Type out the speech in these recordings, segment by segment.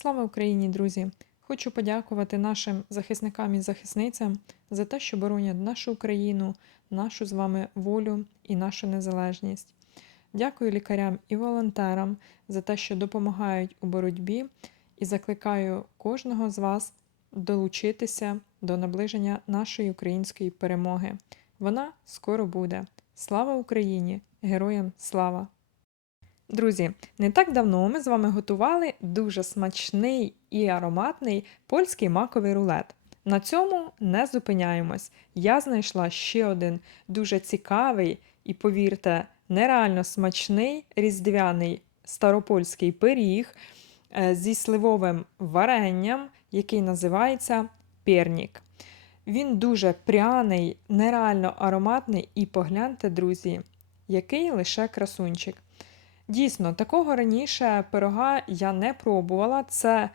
Слава Україні, друзі! Хочу подякувати нашим захисникам і захисницям за те, що боронять нашу Україну, нашу з вами волю і нашу незалежність. Дякую лікарям і волонтерам за те, що допомагають у боротьбі, і закликаю кожного з вас долучитися до наближення нашої української перемоги. Вона скоро буде. Слава Україні! Героям слава! Друзі, не так давно ми з вами готували дуже смачний і ароматний польський маковий рулет. На цьому не зупиняємось. Я знайшла ще один дуже цікавий і, повірте, нереально смачний різдвяний старопольський пиріг е, зі сливовим варенням, який називається пернік. Він дуже пряний, нереально ароматний, і погляньте, друзі, який лише красунчик. Дійсно, такого раніше пирога я не пробувала. Це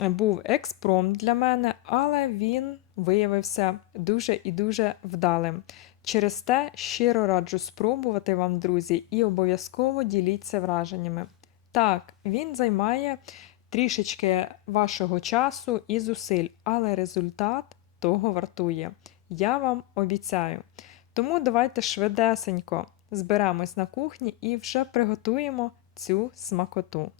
був експромт для мене, але він виявився дуже і дуже вдалим. Через те щиро раджу спробувати вам, друзі, і обов'язково діліться враженнями. Так, він займає трішечки вашого часу і зусиль, але результат того вартує. Я вам обіцяю. Тому давайте швидесенько зберемось на кухні і вже приготуємо цю смакоту.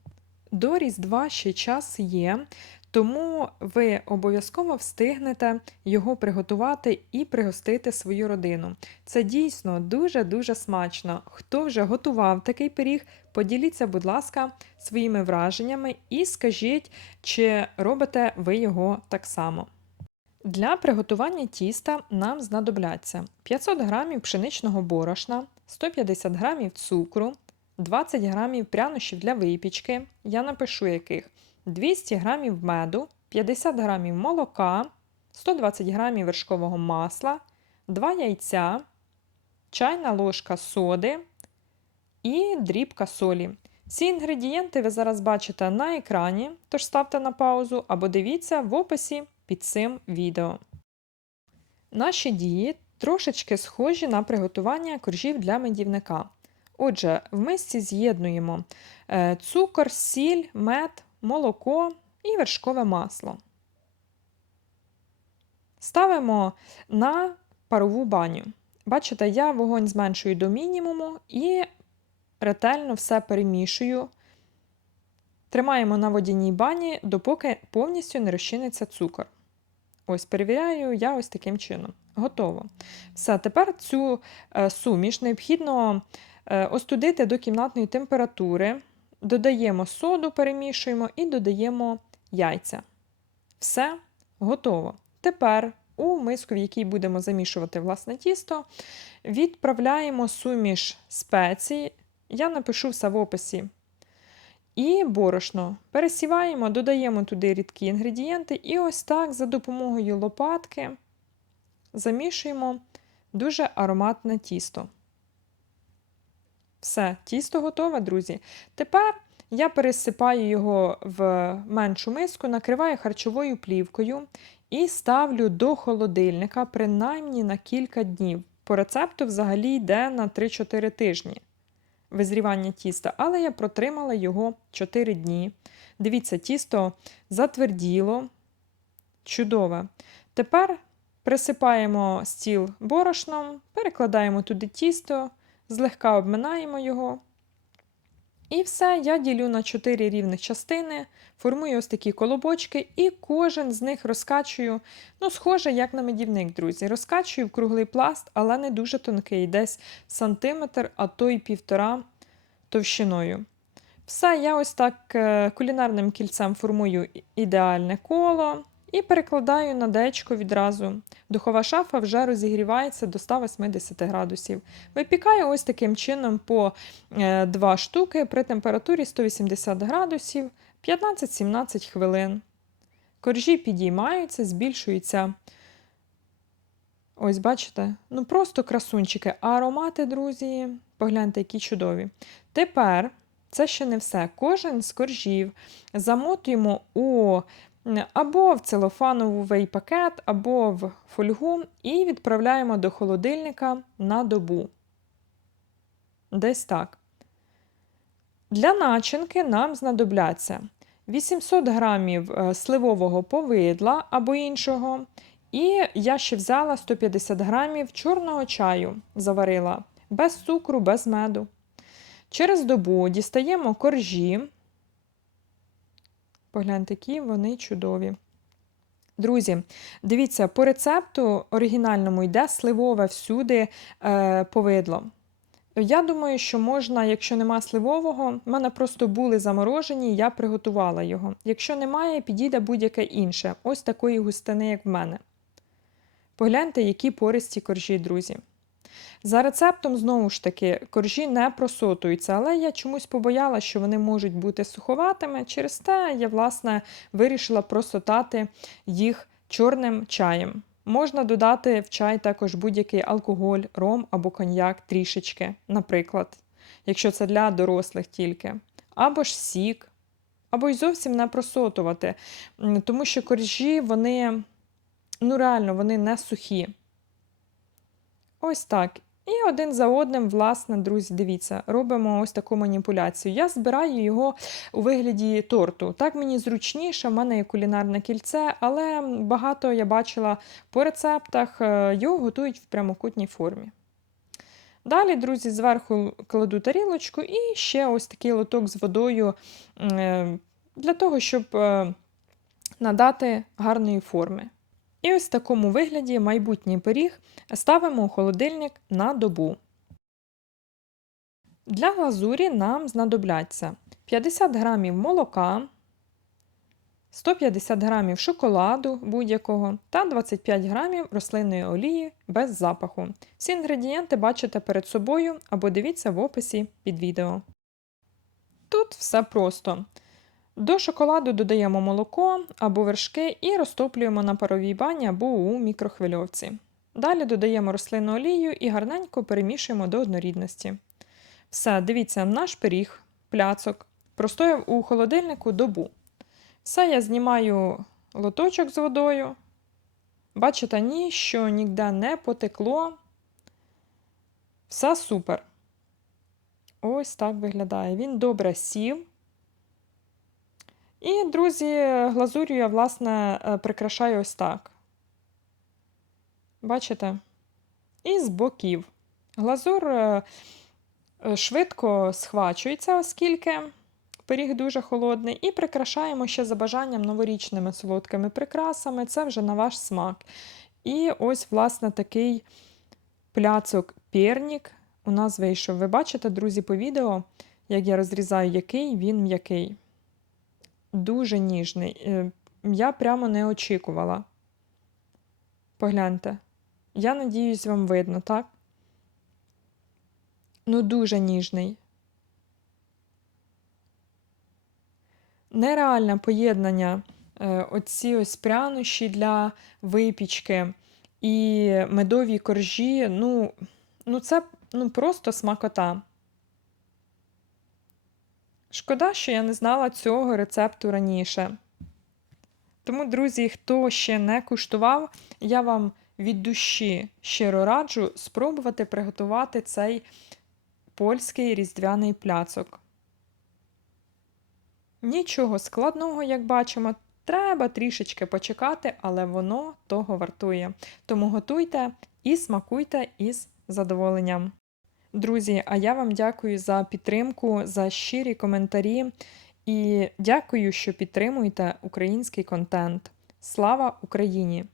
До Різдва ще час є, тому ви обов'язково встигнете його приготувати і пригостити свою родину. Це дійсно дуже-дуже смачно. Хто вже готував такий пиріг, поділіться, будь ласка, своїми враженнями і скажіть, чи робите ви його так само. Для приготування тіста нам знадобляться 500 г пшеничного борошна, 150 г цукру, 20 г прянощів для випічки, я напишу яких, 200 г меду, 50 г молока, 120 г вершкового масла, 2 яйця, чайна ложка соди і дрібка солі. Ці інгредієнти ви зараз бачите на екрані, тож ставте на паузу або дивіться в описі під цим відео. Наші дії трошечки схожі на приготування коржів для медівника. Отже, в мисці з'єднуємо е, цукор, сіль, мед, молоко і вершкове масло. Ставимо на парову баню. Бачите, я вогонь зменшую до мінімуму і ретельно все перемішую. Тримаємо на водяній бані, допоки повністю не розчиниться цукор. Ось, перевіряю я ось таким чином. Готово. Все, тепер цю е, суміш необхідно е, остудити до кімнатної температури. Додаємо соду, перемішуємо і додаємо яйця. Все готово. Тепер у миску, в якій будемо замішувати власне тісто, відправляємо суміш спецій. Я напишу все в описі. І борошно пересіваємо, додаємо туди рідкі інгредієнти, і ось так за допомогою лопатки замішуємо дуже ароматне тісто. Все, тісто готове, друзі. Тепер я пересипаю його в меншу миску, накриваю харчовою плівкою і ставлю до холодильника принаймні на кілька днів. По рецепту взагалі йде на 3-4 тижні визрівання тіста, але я протримала його 4 дні. Дивіться, тісто затверділо, чудове. Тепер присипаємо стіл борошном, перекладаємо туди тісто, злегка обминаємо його. І все, я ділю на 4 рівних частини, формую ось такі колобочки, і кожен з них розкачую, ну, схоже, як на медівник, друзі. Розкачую в круглий пласт, але не дуже тонкий, десь сантиметр, а то й півтора товщиною. Все, я ось так е, кулінарним кільцем формую ідеальне коло і перекладаю на дечко відразу. Духова шафа вже розігрівається до 180 градусів. Випікаю ось таким чином по 2 е, штуки при температурі 180 градусів 15-17 хвилин. Коржі підіймаються, збільшуються. Ось, бачите? Ну просто красунчики. А аромати, друзі, погляньте, які чудові. Тепер це ще не все. Кожен з коржів замотуємо у або в целофановий пакет, або в фольгу, і відправляємо до холодильника на добу. Десь так. Для начинки нам знадобляться 800 грамів е, сливового повидла або іншого. І я ще взяла 150 грамів чорного чаю, заварила без цукру, без меду. Через добу дістаємо коржі. Погляньте, які вони чудові. Друзі, дивіться, по рецепту оригінальному йде сливове всюди е, повидло. Я думаю, що можна, якщо нема сливового, в мене просто були заморожені, я приготувала його. Якщо немає, підійде будь-яке інше, ось такої густини, як в мене. Погляньте, які пористі коржі, друзі. За рецептом, знову ж таки, коржі не просотуються, але я чомусь побояла, що вони можуть бути суховатими. Через те я, власне, вирішила просотати їх чорним чаєм. Можна додати в чай також будь-який алкоголь, ром або коньяк трішечки, наприклад, якщо це для дорослих тільки, або ж сік, або й зовсім не просотувати, тому що коржі, вони, ну реально, вони не сухі. Ось так. І один за одним, власне, друзі, дивіться, робимо ось таку маніпуляцію. Я збираю його у вигляді торту. Так мені зручніше, в мене є кулінарне кільце, але багато я бачила по рецептах, е, його готують в прямокутній формі. Далі, друзі, зверху кладу тарілочку і ще ось такий лоток з водою е, для того, щоб е, надати гарної форми. І ось в такому вигляді майбутній пиріг ставимо у холодильник на добу. Для глазурі нам знадобляться 50 г молока, 150 г шоколаду будь-якого та 25 г рослинної олії без запаху. Всі інгредієнти бачите перед собою або дивіться в описі під відео. Тут все просто. До шоколаду додаємо молоко або вершки і розтоплюємо на паровій бані або у мікрохвильовці. Далі додаємо рослинну олію і гарненько перемішуємо до однорідності. Все, дивіться, наш пиріг, пляцок, простояв у холодильнику добу. Все, я знімаю лоточок з водою. Бачите, ні, що ніде не потекло. Все супер. Ось так виглядає. Він добре сів. І, друзі, глазур'ю я, власне, е, прикрашаю ось так. Бачите? І з боків. Глазур е, е, швидко схвачується, оскільки пиріг дуже холодний, і прикрашаємо ще за бажанням новорічними солодкими прикрасами. Це вже на ваш смак. І ось, власне, такий пляцок пернік у нас вийшов. Ви бачите, друзі, по відео, як я розрізаю, який він м'який дуже ніжний. Е, я прямо не очікувала. Погляньте. Я надіюсь, вам видно, так? Ну, дуже ніжний. Нереальне поєднання е, оці ось прянощі для випічки і медові коржі. Ну, ну це ну, просто смакота. Шкода, що я не знала цього рецепту раніше. Тому, друзі, хто ще не куштував, я вам від душі щиро раджу спробувати приготувати цей польський різдвяний пляцок. Нічого складного, як бачимо, треба трішечки почекати, але воно того вартує. Тому готуйте і смакуйте із задоволенням. Друзі, а я вам дякую за підтримку, за щирі коментарі і дякую, що підтримуєте український контент. Слава Україні!